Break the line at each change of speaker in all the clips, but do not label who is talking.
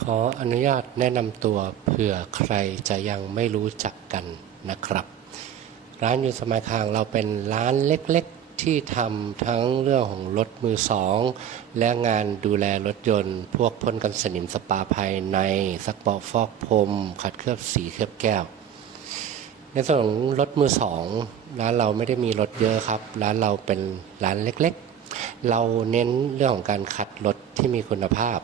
ขออนุญาตแนะนำตัวเผื่อใครจะยังไม่รู้จักกันนะครับ ร้านยูสมัยคางเราเป็นร้านเล็กๆที่ทำทั้งเรื่องของรถมือสอง และงานดูแลรถยนต์ พวกพ่นกันสนิมสปาภายในซักเบาฟอกพรมขัดเคลือบสีเคลือบแก้ว ในส่วนของรถมือสองร้านเราไม่ได้มีรถเยอะครับ ร้านเราเป็นร้านเล็กๆ เราเน้นเรื่องของการขัดรถที่มีคุณภาพ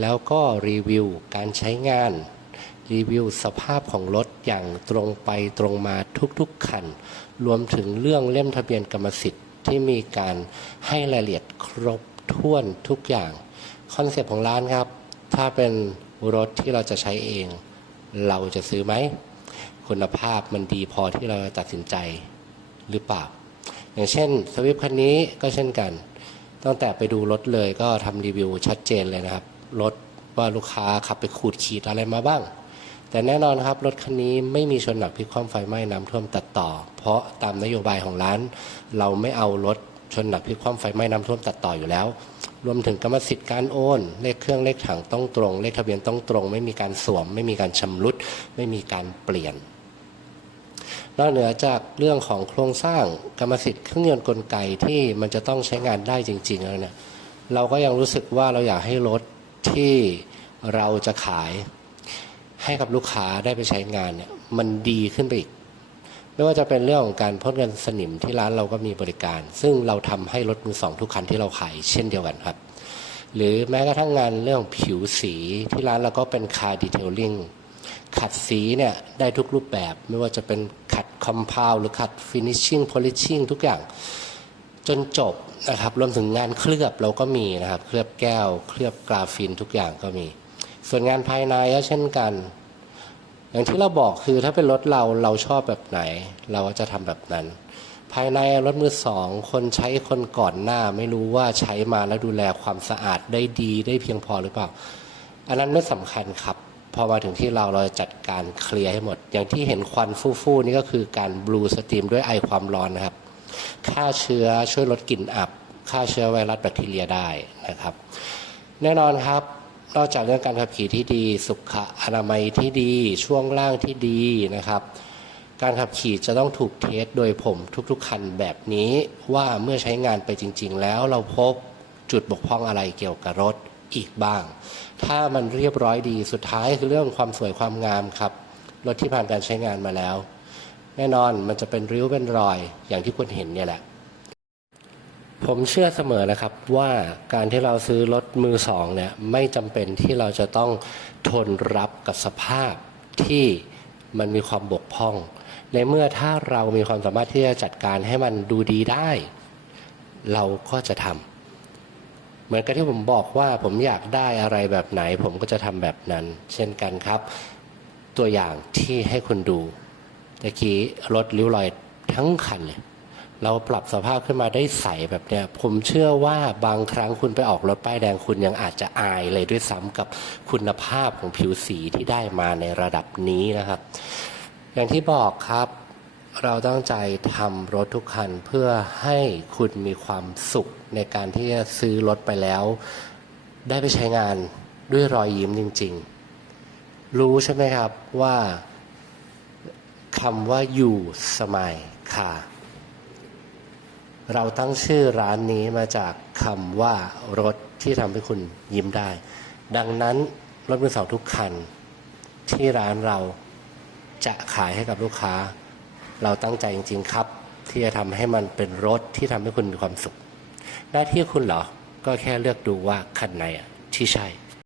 แล้วก็รีวิวการใช้งาน รีวิวสภาพของรถอย่างตรงไปตรงมาทุกๆคัน รวมถึงเรื่องเล่มทะเบียนกรรมสิทธิ์ที่มีการให้รายละเอียดครบถ้วนทุกอย่าง คอนเซปต์ของร้านครับ ถ้าเป็นรถที่เราจะใช้เอง เราจะซื้อไหม คุณภาพมันดีพอที่เราจะตัดสินใจหรือเปล่า อย่างเช่นสวิฟคันนี้ก็เช่นกัน ตั้งแต่ไปดูรถเลยก็ทำรีวิวชัดเจนเลยนะครับ รถว่าลูกค้าขับไปขูดขีดอะไรมาบ้าง แต่แน่นอนครับรถคันนี้ไม่มีชนหนักพลิกคว่ำไฟไหม้น้ำท่วมตัดต่อ เพราะตามนโยบายของร้าน เราไม่เอารถชนหนักพลิกคว่ำไฟไหม้น้ำท่วมตัดต่ออยู่แล้ว รวมถึงกรรมสิทธิ์การโอน เลขเครื่องเลขถังต้องตรง เลขทะเบียนต้องตรง ไม่มีการสวม ไม่มีการชำรุด ไม่มีการเปลี่ยนนอกเหนือจากเรื่องของโครงสร้างกรรมสิทธิ์เครื่องยนต์กลไกที่มันจะต้องใช้งานได้จริงๆแล้วเนี่ยเราก็ยังรู้สึกว่าเราอยากให้รถ ที่เราจะขายให้กับลูกค้าได้ไปใช้งานเนี่ยมันดีขึ้นไปอีก ไม่ว่าจะเป็นเรื่องของการพ่นกันสนิมที่ร้านเราก็มีบริการ ซึ่งเราทำให้รถมือสองทุกคันที่เราขายเช่นเดียวกันครับ หรือแม้กระทั่งงานเรื่องผิวสีที่ร้านเราก็เป็นคาร์ดีเทลลิ่งขัดสีเนี่ยได้ทุกรูปแบบ ไม่ว่าจะเป็นขัดคอมเพลหรือขัดฟินิชชิ่งโพลิชชิ่งทุกอย่าง จนจบนะครับรวมถึงงานเคลือบเราก็มีนะครับ เคลือบแก้ว เคลือบกราฟินทุกอย่างก็มี ส่วนงานภายในก็เช่นกัน อย่างที่เราบอกคือถ้าเป็นรถเราเราชอบแบบไหน เราก็จะทำแบบนั้น ภายในรถมือสองคนใช้คนก่อนหน้า ไม่รู้ว่าใช้มาแล้วดูแลความสะอาดได้ดีได้เพียงพอหรือเปล่า อันนั้นไม่สำคัญครับพอมาถึงที่เราเราจะจัดการเคลียร์ให้หมด อย่างที่เห็นควันฟู่ๆนี่ก็คือการบลูสตรีมด้วยไอความร้อนนะครับ ฆ่าเชื้อช่วยลดกลิ่นอับฆ่าเชื้อไวรัสแบคทีเรียได้นะครับ แน่นอนครับนอกจากเรื่องการขับขี่ที่ดี สุขอนามัยที่ดีช่วงล่างที่ดีนะครับ การขับขี่จะต้องถูกเทสโดยผมทุกๆคันแบบนี้ว่าเมื่อใช้งานไปจริง ๆ แล้วเราพบจุดบกพร่องอะไรเกี่ยวกับรถอีกบ้าง ถ้ามันเรียบร้อยดีสุดท้ายคือเรื่องความสวยความงามครับ รถที่ผ่านการใช้งานมาแล้ว แน่นอนมันจะเป็นริ้วเป็นรอยอย่างที่คุณเห็นเนี่ยแหละ ผมเชื่อเสมอนะครับว่าการที่เราซื้อรถมือสองเนี่ยไม่จำเป็นที่เราจะต้องทนรับกับสภาพที่มันมีความบกพร่อง ในเมื่อถ้าเรามีความสามารถที่จะจัดการให้มันดูดีได้ เราก็จะทำเหมือนกับที่ผมบอกว่าผมอยากได้อะไรแบบไหน ผมก็จะทำแบบนั้น เช่นกันครับ ตัวอย่างที่ให้คุณดู ตะกี้รถริ้วรอยทั้งคันเลยเราปรับสภาพขึ้นมาได้ใสแบบเนี้ยผมเชื่อว่าบางครั้งคุณไปออกรถป้ายแดงคุณยังอาจจะอายเลยด้วยซ้ำกับคุณภาพของผิวสีที่ได้มาในระดับนี้นะครับ อย่างที่บอกครับ เราตั้งใจทำรถทุกคันเพื่อให้คุณมีความสุขในการที่จะซื้อรถไปแล้ว ได้ไปใช้งานด้วยรอยยิ้มจริง ๆ รู้ใช่ไหมครับว่า คำว่าอยู่สมัยค่ะเราตั้งชื่อร้านนี้มาจากคำว่ารถที่ทำให้คุณยิ้มได้ ดังนั้นรถมือสองทุกคัน ที่ร้านเราจะขายให้กับลูกค้า เราตั้งใจจริง ๆ ครับ ที่จะทำให้มันเป็นรถที่ทำให้คุณมีความสุข หน้าที่คุณเหรอ ก็แค่เลือกดูว่าคันไหนที่ใช่